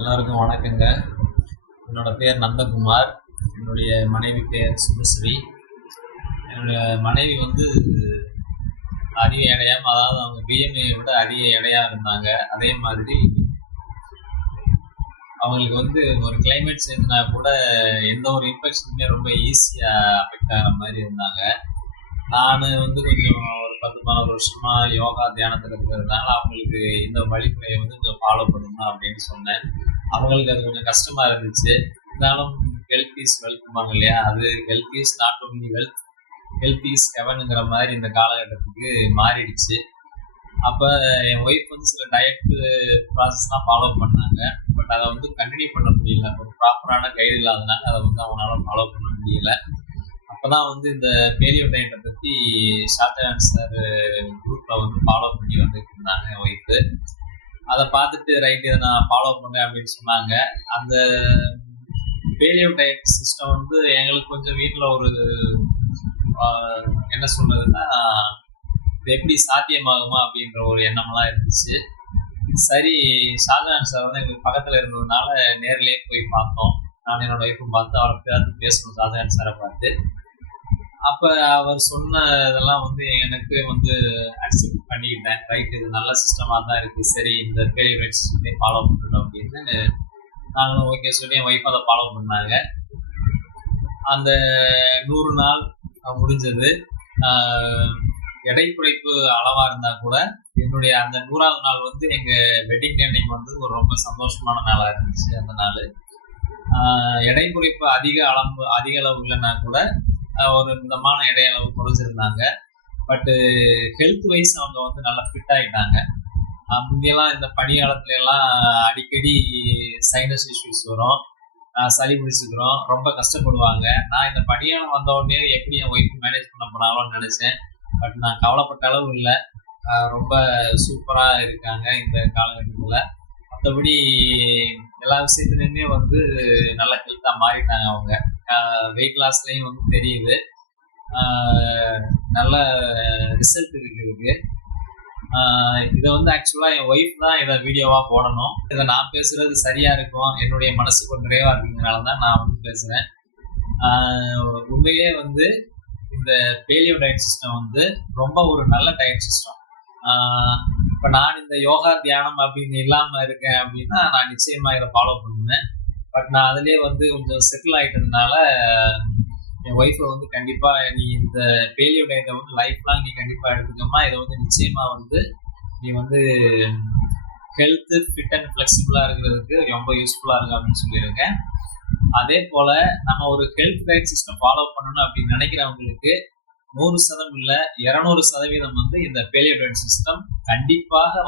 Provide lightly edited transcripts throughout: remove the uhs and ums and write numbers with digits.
எல்லாருக்கும் வணக்கங்க. என்னோட பேர் நந்தகுமார். என்னுடைய மனைவி பேர் சுபஸ்ரீ. என்னுடைய மனைவி அதிக எடையாம, அதாவது அவங்க பிஎம்ஐயை விட அதிக எடையா இருந்தாங்க. அதே மாதிரி அவங்களுக்கு ஒரு கிளைமேட் சேஞ்ச்னா கூட எந்த ஒரு இன்ஃபெக்ஷனுமே ரொம்ப ஈஸியா அஃபெக்ட் ஆகிற மாதிரி இருந்தாங்க. நான் கொஞ்சம் ஒரு 10-12 வருஷமா யோகா தியானத்தில் இருக்கிறதுனால அவங்களுக்கு இந்த வழிமுறையை கொஞ்சம் ஃபாலோ பண்ணணும் அப்படின்னு சொன்னேன். அவங்களுக்கு அது கொஞ்சம் கஷ்டமா இருந்துச்சு. இருந்தாலும் ஹெல்த் இஸ் வெல்த்ம்பாங்க இல்லையா, அது health is not only wealth, health is ஹெவனுங்கிற மாதிரி இந்த காலகட்டத்துக்கு மாறிடுச்சு. அப்போ என் ஒய்ஃப் சில டயட் ப்ராசஸ்லாம் ஃபாலோ பண்ணாங்க. பட் அதை கண்டினியூ பண்ண முடியல. ஒரு ப்ராப்பரான கைடு இல்லாதனால அதை அவங்களால ஃபாலோ பண்ண முடியல. அப்போதான் இந்த பேலியோ டயட்டை பற்றி ஷாஜகான் சார் குரூப்பில் ஃபாலோ பண்ணி வந்துட்டு இருந்தாங்க என் ஒய்ஃபு. அதை பார்த்துட்டு ரைட் இதை நான் ஃபாலோ பண்ணேன் அப்படின்னு சொன்னாங்க. அந்த பேலியோ டயட் சிஸ்டம் எங்களுக்கு கொஞ்சம் வீட்டில் ஒரு என்ன சொல்றதுன்னா, இது எப்படி சாத்தியமாகுமா அப்படின்ற ஒரு எண்ணம்லாம் இருந்துச்சு. சரி, ஷாஜகான் சார் எங்களுக்கு பக்கத்தில் இருந்ததுனால நேர்லேயே போய் பார்த்தோம். நான் என்னோட ஒய்ஃபும் பார்த்து அவரை பார்த்து பேசணும் ஷாஜகான் சாரை பார்த்து. அப்போ அவர் சொன்ன இதெல்லாம் எனக்கு அக்செப்ட் பண்ணிக்கிட்டேன். ரைட், இது நல்ல சிஸ்டமாக தான் இருக்குது. சரி, இந்த பேலியோ டயட் சிஸ்டத்தை ஃபாலோ பண்ணுறோம் அப்படின்னு நாங்களும் ஓகே சொல்லி என் ஒய்ஃப் அதை ஃபாலோ பண்ணாங்க. அந்த 100 நாள் முடிஞ்சது. எடை குறைப்பு அளவாக இருந்தால் கூட என்னுடைய அந்த 100வது நாள் எங்கள் வெட்டிங் டே அன்னைக்கு ஒரு ரொம்ப சந்தோஷமான நாளாக இருந்துச்சு. அந்த நாள் எடை குறைப்பு அதிக அளவு இல்லைன்னா கூட ஒரு மிதமான எடை அளவு குறைஞ்சிருந்தாங்க. பட்டு ஹெல்த் வைஸ் அவங்க நல்லா ஃபிட் ஆகிட்டாங்க. முன்னெல்லாம் இந்த பனி காலத்துல எல்லாம் அடிக்கடி சைனஸ் இஷ்யூஸ் வரும், சளி பிடிச்சிக்கிறோம், ரொம்ப கஷ்டப்படுவாங்க. நான் இந்த பனியாலம் வந்த உடனே எப்படி என் ஒய்ஃப் மேனேஜ் பண்ண போனாலும் நினைச்சேன். பட் நான் கவலைப்பட்ட அளவு இல்லை. ரொம்ப சூப்பராக இருக்காங்க இந்த காலகட்டத்தில். மற்றபடி எல்லா விஷயத்துலையுமே நல்ல ஹெல்த்தாக மாறிட்டாங்க அவங்க. வெயிட் லாஸ்லையும் தெரியுது. நல்ல ரிசல்ட் இருக்குது. இதை ஆக்சுவலாக என் ஒய்ஃப் தான் இதை வீடியோவாக போடணும். இதை நான் பேசுறது சரியா இருக்கும், என்னுடைய மனசுக்கு ஒரு நிறைவா இருக்குங்கிறனால தான் நான் பேசுகிறேன். உண்மையிலே இந்த பேலியோ டயட் சிஸ்டம் ரொம்ப ஒரு நல்ல டயட் சிஸ்டம். இப்போ நான் இந்த யோகா தியானம் அப்படின்னு இல்லாமல் இருக்கேன் அப்படின்னா நான் நிச்சயமாக இதை ஃபாலோ பண்ணுவேன். பட் நான் அதுலேயே கொஞ்சம் செட்டில் ஆகிட்டதுனால என் ஒய்ஃபை கண்டிப்பாக நீ இந்த பேலியோ டயட்டை லைஃப் லாங் நீ கண்டிப்பாக எடுத்துக்கமா. இதை நிச்சயமாக நீ ஹெல்த்து ஃபிட் அண்ட் ஃப்ளெக்சிபிளாக இருக்கிறதுக்கு ரொம்ப யூஸ்ஃபுல்லாக இருக்கும் அப்படின்னு சொல்லியிருக்கேன். அதே போல் நம்ம ஒரு ஹெல்த் டயட் சிஸ்டம் ஃபாலோ பண்ணணும் அப்படின்னு நினைக்கிறவங்களுக்கு 100% இல்லை 200% இந்த பேலியோ டயட் சிஸ்டம் கண்டிப்பாக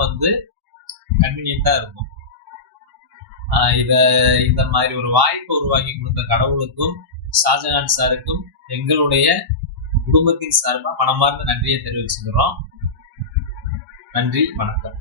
கன்வீனியண்ட்டாக இருக்கும். இந்த மாதிரி ஒரு வாய்ப்பை உருவாக்கி கொடுத்த கடவுளுக்கும் ஷாஜகான் சாருக்கும் எங்களுடைய குடும்பத்தின் சார்பாக மனமார்ந்த நன்றியை தெரிவிச்சுக்கிறோம். நன்றி, வணக்கம்.